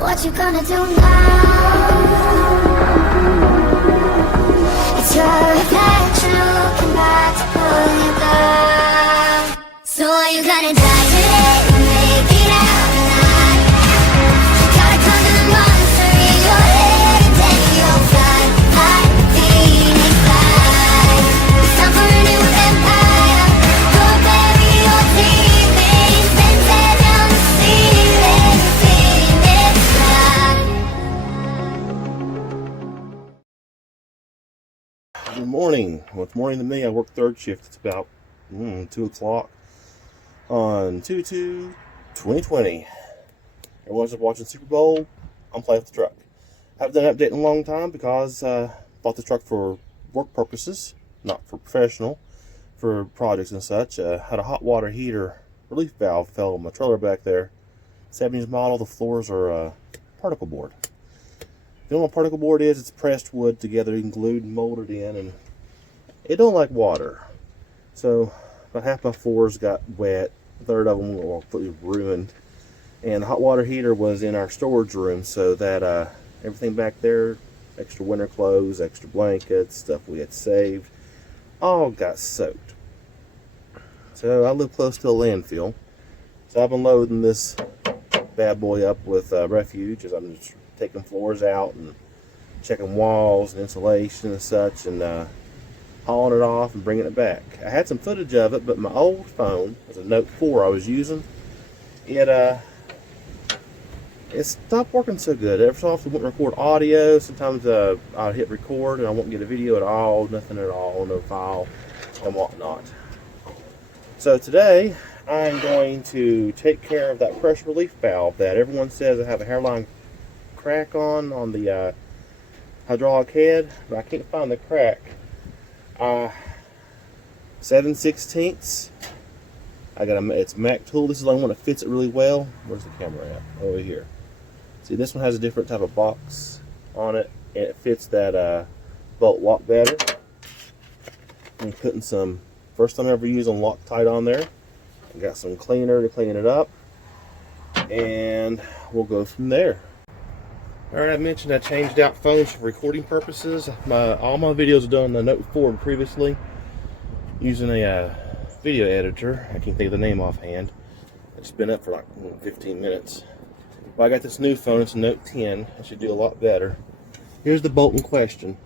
What you gonna do now? It's your reflection looking back to pull you down. So are you gonna die today or make it out alive? Gotta conquer the monster in your head and then you'll fly, fly, phoenix fly. It's time for a new empire. Go bury your demons and tear down the ceiling, phoenix fly. Good morning. Well, it's morning to me. I work third shift. It's about 2 o'clock on 2/2/2020. Everyone's just watching Super Bowl. I'm playing with the truck. Haven't done an update in a long time because I bought the truck for work purposes, not for professional, for projects and such. Had a hot water heater relief valve fell on my trailer back there. 70s model. The floors are particle board. The only particle board is it's pressed wood together and glued and molded in, and it don't like water. So about half my floors got wet, a third of them were completely ruined, and the hot water heater was in our storage room, so that everything back there, extra winter clothes, extra blankets, stuff we had saved, all got soaked. So I live close to a landfill, so I've been loading this bad boy up with refuge as I'm just taking floors out and checking walls and insulation and such, and hauling it off and bringing it back. I had some footage of it, but my old phone, it was a Note 4 I was using, it stopped working so good. Every so often it wouldn't record audio. Sometimes I'd hit record and I won't get a video at all, nothing at all, no file and whatnot. So today I'm going to take care of that pressure relief valve that everyone says I have a hairline crack on the hydraulic head, but I can't find the crack. 7/16. I got it's Mac tool. This is the only one that fits it really well. Where's the camera at? Over here. See, this one has a different type of box on it, and it fits that bolt lock better. I'm putting some, first time I ever using Loctite on there. I got some cleaner to clean it up, and we'll go from there. Alright, I mentioned I changed out phones for recording purposes. All my videos are done on the Note 4 previously using a video editor. I can't think of the name offhand. It's been up for like 15 minutes. Well, I got this new phone. It's a Note 10. It should do a lot better. Here's the bolt in question.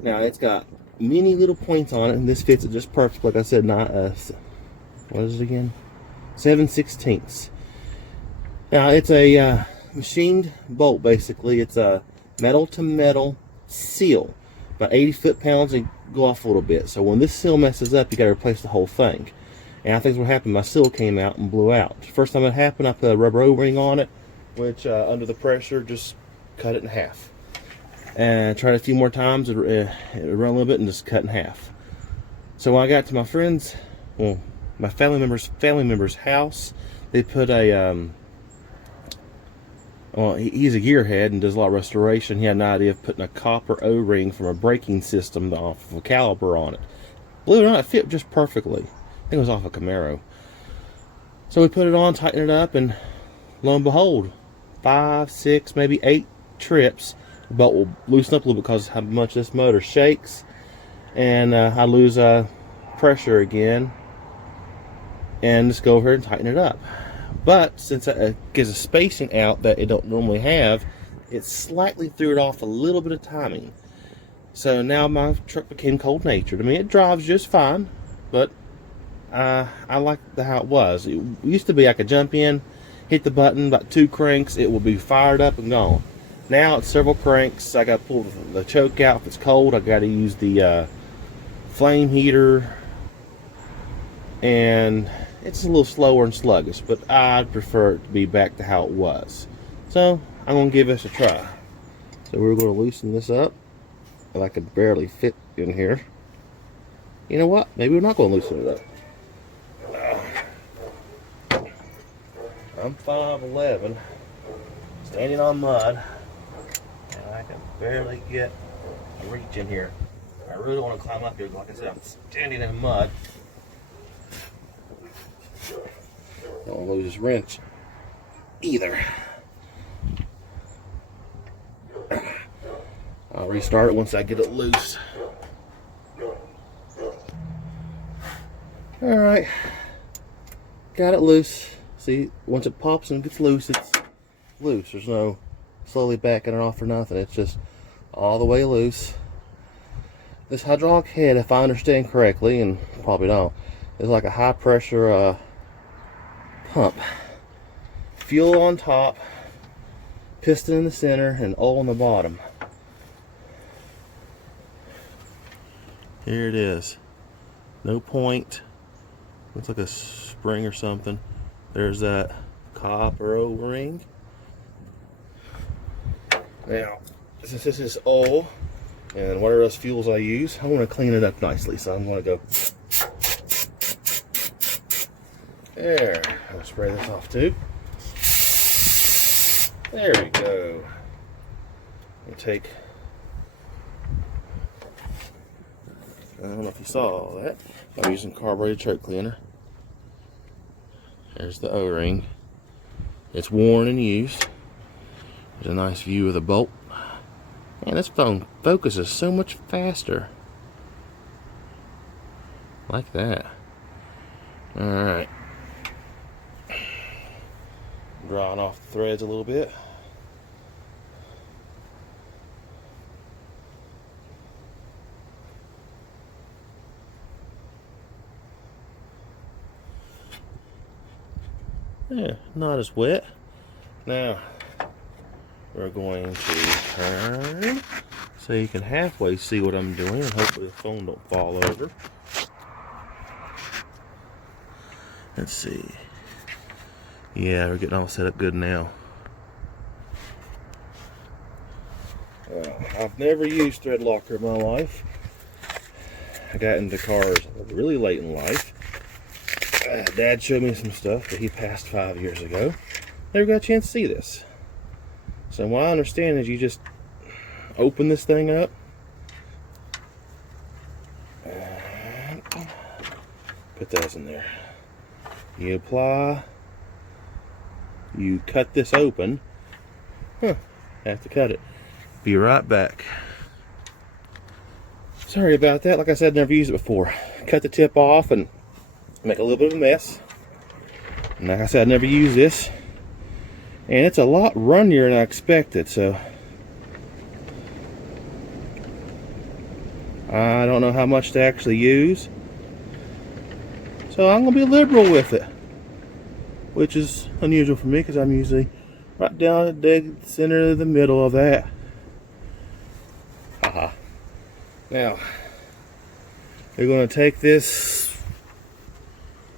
Now, it's got many little points on it, and this fits it just perfect. Like I said, not what is it again? 7/16. Now, it's a machined bolt. Basically, it's a metal to metal seal, about 80 foot-pounds, and go off a little bit. So when this seal messes up, you got to replace the whole thing. And I think what happened, my seal came out and blew out. First time it happened, I put a rubber O-ring on it, which under the pressure just cut it in half. And I tried a few more times, it ran a little bit and just cut in half. So when I got to my friend's, well, my family member's house, they put a well, he's a gearhead and does a lot of restoration. He had an idea of putting a copper O-ring from a braking system off of a caliper on it. Believe it or not, it fit just perfectly. I think it was off a Camaro. So we put it on, tightened it up, and lo and behold, 5, 6, maybe 8 trips, the bolt will loosen up a little bit because of how much this motor shakes, and I lose pressure again, and just go over here and tighten it up. But since it gives a spacing out that it don't normally have, it slightly threw it off a little bit of timing. So now my truck became cold-natured. I mean, it drives just fine, but I like how it was. It used to be I could jump in, hit the button, about 2 cranks, it will be fired up and gone. Now it's several cranks. I got to pull the choke out if it's cold. I got to use the flame heater, and it's a little slower and sluggish, but I'd prefer it to be back to how it was. So I'm going to give this a try. So we're going to loosen this up, and I could barely fit in here. You know what? Maybe we're not going to loosen it up. I'm 5'11", standing on mud, and I can barely get a reach in here. I really don't want to climb up here. Like I said, I'm standing in mud. Don't lose this wrench either. I'll restart it once I get it loose. Alright, got it loose. See, once it pops and gets loose, it's loose. There's no slowly backing it off or nothing. It's just all the way loose. This hydraulic head, if I understand correctly, and probably don't, is like a high pressure pump. Fuel on top, piston in the center, and oil on the bottom. Here it is. No point. Looks like a spring or something. There's that copper O-ring. Now, since this is oil and whatever else fuels I use, I want to clean it up nicely. So I'm going to go there. I'll spray this off too. There we go. And take, I don't know if you saw all that. I'm using carbureted choke cleaner. There's the O-ring. It's worn and used. There's a nice view of the bolt. Man, this phone focuses so much faster. Like that. Alright. Drawing off the threads a little bit. Yeah, not as wet. Now, we're going to turn so you can halfway see what I'm doing, and hopefully the phone don't fall over. Let's see. Yeah, we're getting all set up good now. Well, I've never used thread locker in my life. I got into cars really late in life. Dad showed me some stuff, but he passed 5 years ago. Never got a chance to see this. So what I understand is you just open this thing up. And put those in there. You apply. You cut this open. Have to cut it. Be right back. Sorry about that. Like I said, never used it before. Cut the tip off and make a little bit of a mess. And like I said, I never used this. And it's a lot runnier than I expected, so I don't know how much to actually use. So I'm going to be liberal with it, which is unusual for me because I'm usually right down the dead center of the middle of that. Haha. Now, we're going to take this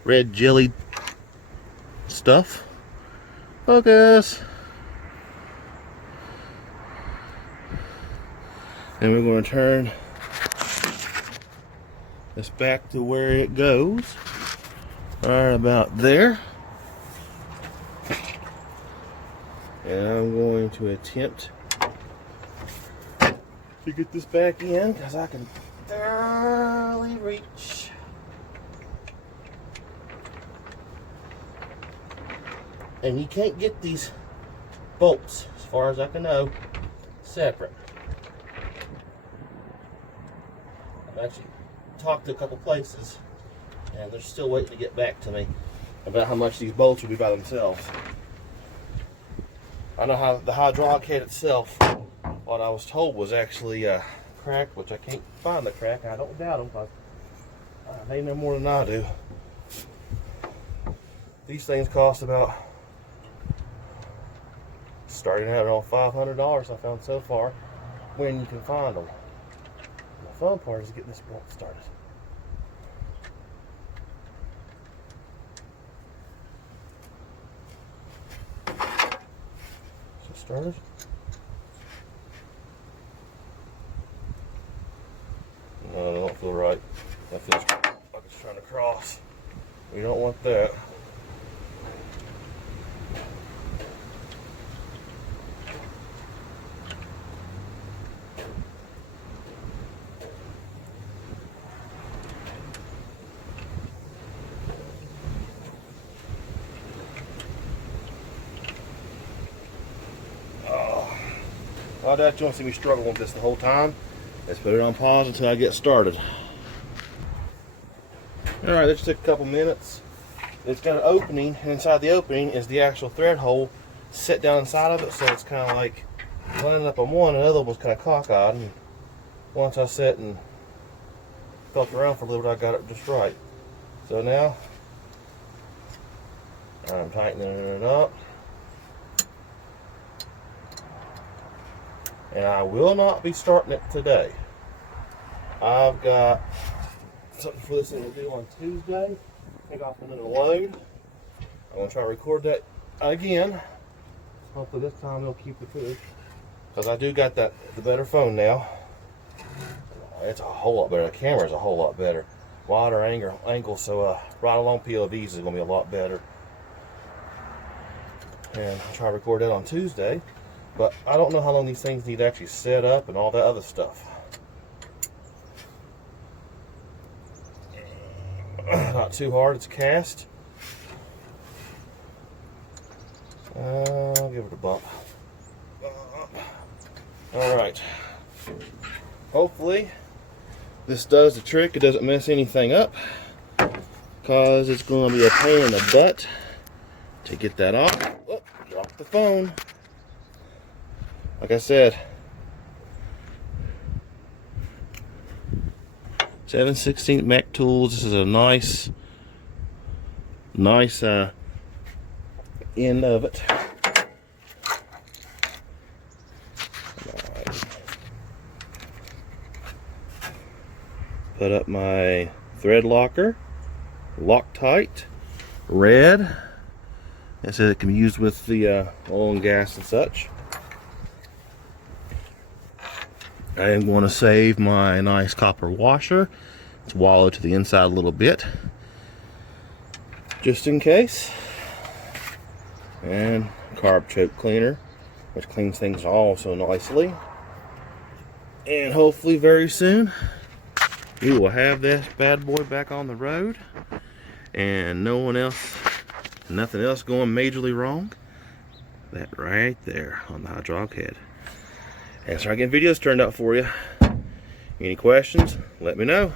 red jelly stuff. Focus. And we're going to turn this back to where it goes. Right about there. And I'm going to attempt to get this back in because I can barely reach. And you can't get these bolts, as far as I can know, separate. I've actually talked to a couple places, and they're still waiting to get back to me about how much these bolts will be by themselves. I know how the hydraulic head itself, what I was told was actually cracked, which I can't find the crack. I don't doubt them, because they know more than I do. These things cost about, starting out at $500 I found so far, when you can find them. The fun part is getting this bolt started. So started. No, I don't feel right. That feels like it's trying to cross. We don't want that. I doubt you want to see me struggling with this the whole time. Let's put it on pause until I get started. Alright, this took a couple minutes. It's got an opening, and inside the opening is the actual thread hole set down inside of it, so it's kind of like lining up on one, and the other was kind of cockeyed. And once I sat and felt around for a little bit, I got it just right. So now I'm tightening it up. And I will not be starting it today. I've got something for this thing to do on Tuesday. Take off another load. I'm going to try to record that again. Hopefully this time it'll keep the footage. Because I do got the better phone now. It's a whole lot better. The camera's a whole lot better. Wider angle, so right along POVs is going to be a lot better. And I'll try to record that on Tuesday. But I don't know how long these things need to actually set up and all that other stuff. Not too hard, it's cast. I'll give it a bump. Alright. Hopefully this does the trick. It doesn't mess anything up, because it's going to be a pain in the butt to get that off. Oh, drop the phone. Like I said, 7/16 Mac tools. This is a nice end of it. Right. Put up my thread locker, Loctite, red. It says it can be used with the oil and gas and such. I am going to save my nice copper washer. It's wallowed to the inside a little bit, just in case. And carb choke cleaner, which cleans things also nicely. And hopefully very soon we will have this bad boy back on the road, and nothing else going majorly wrong. That right there on the hydraulic head. And start getting videos turned out for you. Any questions? Let me know.